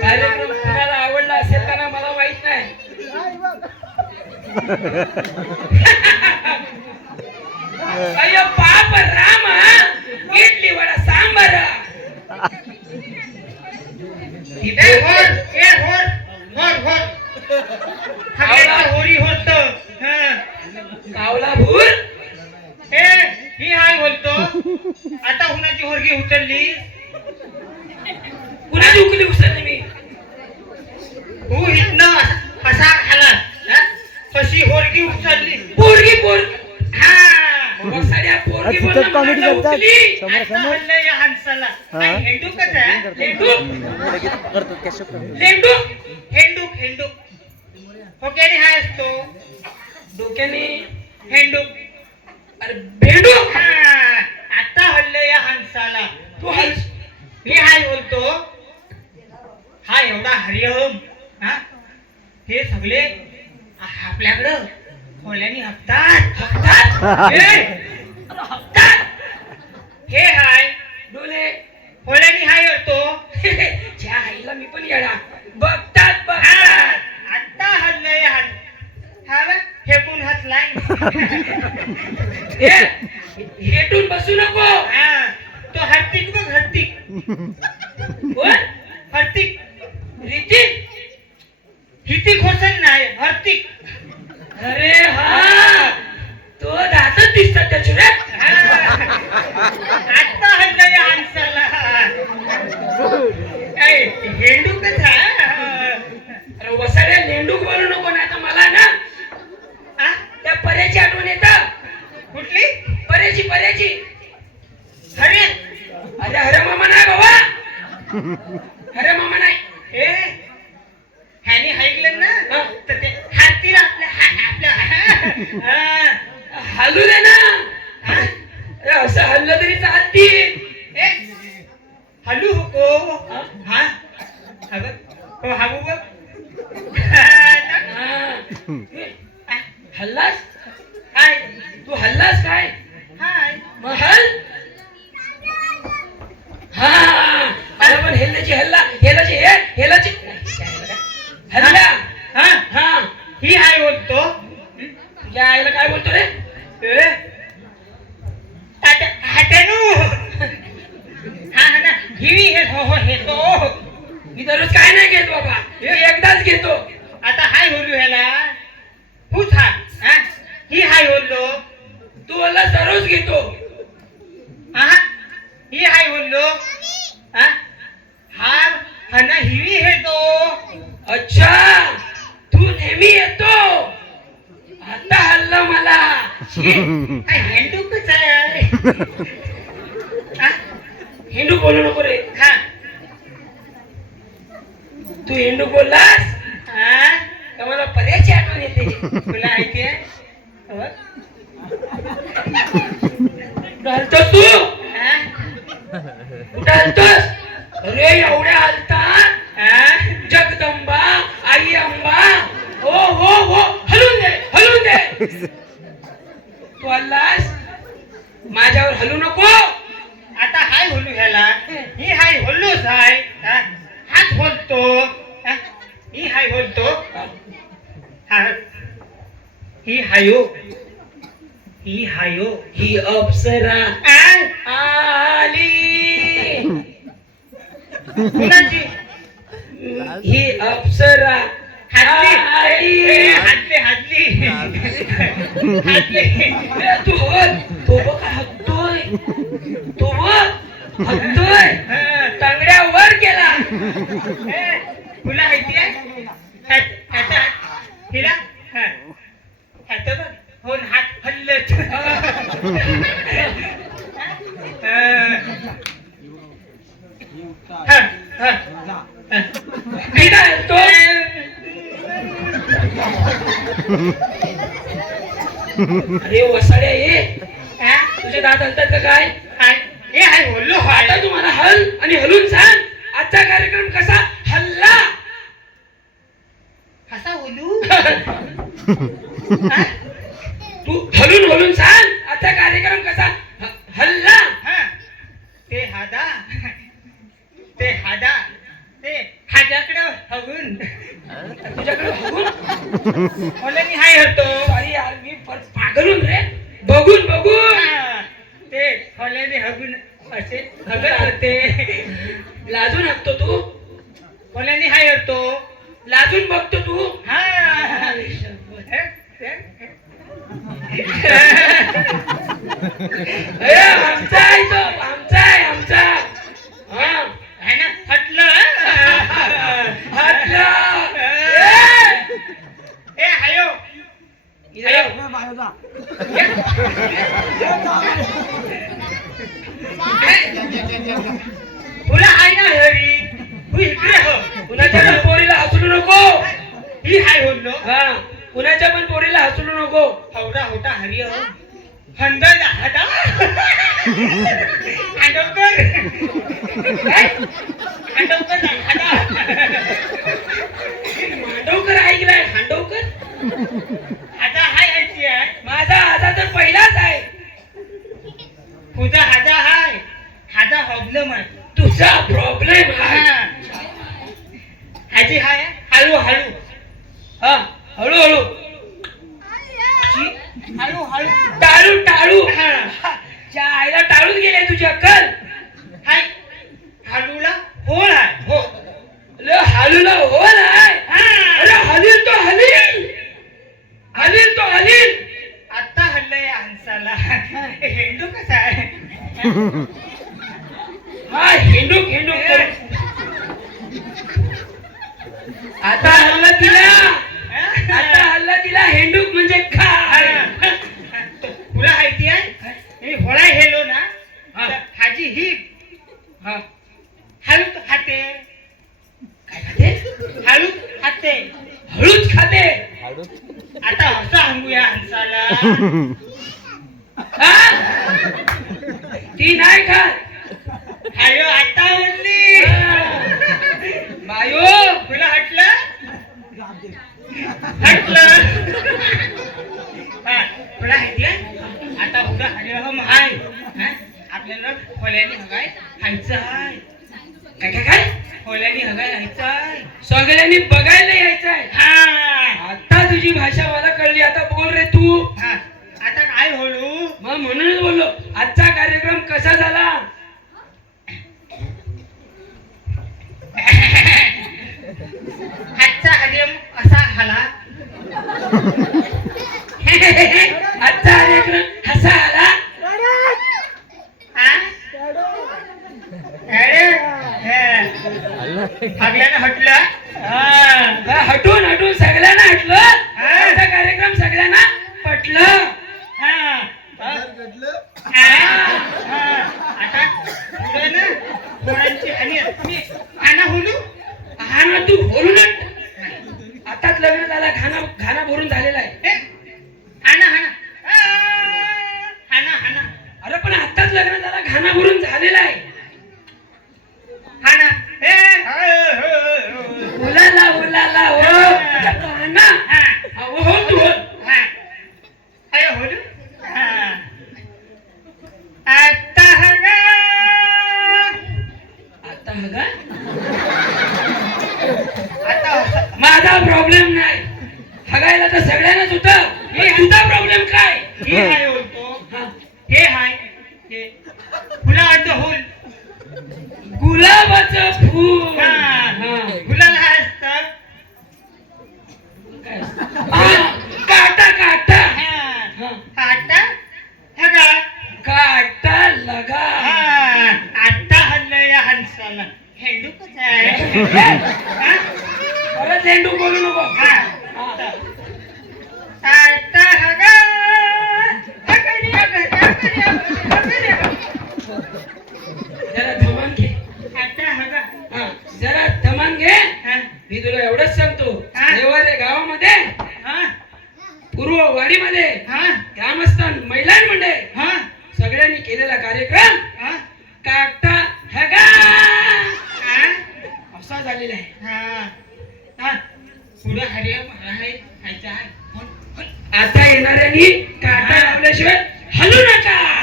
कार्यक्रम कुणाला आवडला असेल का ना मला माहीत नाही अय्यो पाप राम इडली वडा सांबार ए होर ए होर होर होर सगळ्यांचं होरी होत कावला भूर ए ही हाय बोलतो आता हुनाची उचलली कुणाची उकली उचलली मी तू इथनं असा खाला कशी होरगी उचलली. पोरगी पोर हा. पोरगी कॉमेडी करतात. समोर समोर. हंसाला. हा. करतात हेंडूक हेंडूक? असतो. डोक्याने हेंडूक. अरे भेंडू? हा. आता हल्लं या हंसाला. तू हल मी हाय बोलतो हा एवढा हरिओम हा हे सगळे आपल्याकडं खोल्यानी हप्तात हप्तात हे हाय डोले खोल्यानी हाय होतो त्या आईला मी पण येडा बघतात हा, बघतात आता हल्लंय हात हा फेकून हसलाय ए, हेटून बसू नको हा, तो हर्तिक बघ हर्तिक कोण हर्तिक रीती हितिक होसन नाही हर्तिक. अरे हा तो दातच दिसतात त्याची रे. आता हल्लंय हंसाला काय हेंडूकच हा अरे वसाड्या लेंडूक बोलू नको ना आता मला ना हा? त्या पर्याची आठवण येत कुठली पर्याची पर्याची अरे अरे हरे मामा नाही बाबा हरे मामा नाही हे ह्यानी ऐकलं ना हा. तर ते हाती आपल्या हा- आपल्या हा. हलू दे ना हा? अरे असं हल्लं तरी चालती ए, हलू हो हा हा बघ. हो हा बघ हा. हा. हल्लास? हाय तू हल्लास काय? हाय. हा. अरे पण हेलाची हल्ला हेलाची हे? हेलाची हल्ला. हा. हा. ही हाय बोलतो. तुझ्या आईला काय बोलतो रे? हात्यानू हा हा ना. हिवी हे हो हो हे तो. मी दररोज काय नाही घेत बाबा. एकदाच घेतो. आता हाय बोलू ह्याला. हुच हा. ही हाय बोललो तू मला दररोज घेतो. हा ही हाय बोललो हा हा ना हिवी हे अच्छा तू नेहमी येतो. आता हल्ला मला. शी, काय हेंडूकच आहे हेंडू बोलू नको रे. हा. तू हेंडू बोललास हा का मला पर्याची आठवण येते तुला माहिती आहे हो? हलतोस तू हा? कुठं हलतोस अरे एवढ्या हलतात हा? जगदंबा आई अंबा हो हो हो हलून दे हलून दे तू हल्लास माझ्यावर हलू नको. आता हाय बोलू ह्याला. ही हाय बोललोच हाय हा? हाच बोलतो. हा? हाय बोलतो. हा? ही हायो. ही हायो. ही अप्सरा? आली. कुणाची? तू बघ, तो बघ हत्तोय तो बघ हत्तोय हा. तांगड्या वर ए, तुला माहिती आहे हात बघ हो. हात हल्लत हा, वसाड्या ये? तुझे दात हलतात का काय. हे हाय बोललो आता तुम्हाला हल आणि हलून सांग. आजचा कार्यक्रम कसा? हल्ला. असा बोलू? हा? तू हलून हलून सांग. आता कार्यक्रम कसा? हल्ला. हा. ते हादा. ते हादा. ते हाजाकडं हगून. तुझ्याकडे बघून मला मी हाय होतो सॉरी यार मी पर- पागलून रे बघून बघून हा. ते खोल्याने हगून असे हगत होते लाजून हसतो तू. खोल्याने हाय हरतो? लाजून बघतो तू. हा. आमचा आहे तो आमचा आहे आमचा हा है ना फटलं हातला. ए! ए हायो इधर आओ. तुला हाय ना हरी तू इकडे हो कुणाच्या पण पोरीला हसलू नको ही हाय बोललो हा कुणाच्या पण पोरीला हसलू नको. हवडा होता हरी हो? हंदर हाता खांडवकर खांडवकर हाता मांडवकर ऐकलाय खांडवकर हाता हाय हायची आहे माझा आजा तर पहिलाच आहे तुझा हाजा हाय हाजा प्रॉब्लेम आहे तुझा प्रॉब्लेम आहे हाजी हाय हळू हळू हा हळूहळू हळू हळू टाळू टाळू हा. त्या आईला टाळून गेले तुझी अक्कल हाय हळूला होळ आहे हो अरे हालूला हो नाही हा. अरे हलील तो हलील हलील तो हलील आता हल्लय हंसाला हेंडू कसा आहे हा हिंडूक हिंडूक करू. आता हल्ला तिला. आता हल्ला तिला हेंडूक म्हणजे काय? तुला माहिती आहे? मी होळा हेलो ना हाजी ही हा. हळू खाते. काय खाते? हळू खाते. हळूच खाते. आता असं सांगूया हंसाला? ती नाही खात. हॅलो आता म्हणली बायो तुला हटलं? हटलं? तुला माहिती आता उद्या हरिहम हो हाय आपल्याला खोल्याने हगाय खायचं हाय. काय काय काय? खोल्याने हगाय खायचं हाय. सगळ्यांनी बघायला यायचंय हा. आता तुझी भाषा मला कळली. आता बोल रे तू. हा. आता काय होळू मग म्हणूनच बोललो. आजचा कार्यक्रम कसा झाला? आजचा हरियम असा झाला आजचा कार्यक्रम कसा आला हा? अरे हगल्यानं हटलं हा. हा, हटून हटून सगळ्यांना हटलं आजचा कार्यक्रम सगळ्यांना पटलं हा. हा. हा. आता पुढे ना पोरांची आणि मी खाना होलू हा ना तू बोलून आताच लग्न झाला खाना खाना भरून झालेला आहे ए, हाना हाना आ, हाना हाना अरे पण आताच लग्न झाला खाना भरून झालेला आहे हो, हो, हो. उलाला उलाला हो हा. तू. अरे होलू. आता हगा आता. माझा प्रॉब्लेम नाही हगायला तर सगळ्यांनाच होतं हे तुझा प्रॉब्लेम काय हे हाय होतो हा. हे हाय हे फुलाचं होल गुलाबाचं फूल हा. हा. फुलाला असतं काय? हा, काटा काटा हा. हा. आता हगा काटा लगा हा. आता हल्लं या हंसाला हेंडू कसं आहे हा? झेंडू बोलू नको. जरा धमान घे जरा धमान घे हा. मी तुला एवढंच सांगतो हा. देवारे गावामध्ये हा. पूर्ववाडीमध्ये हा. ग्रामस्थान महिलांमध्ये हा. सगळ्यांनी केलेला कार्यक्रम हा. काटा हगा हा. असा झालेला आहे आता येणाऱ्यांनी काटा लावल्याशिवाय हलू नका.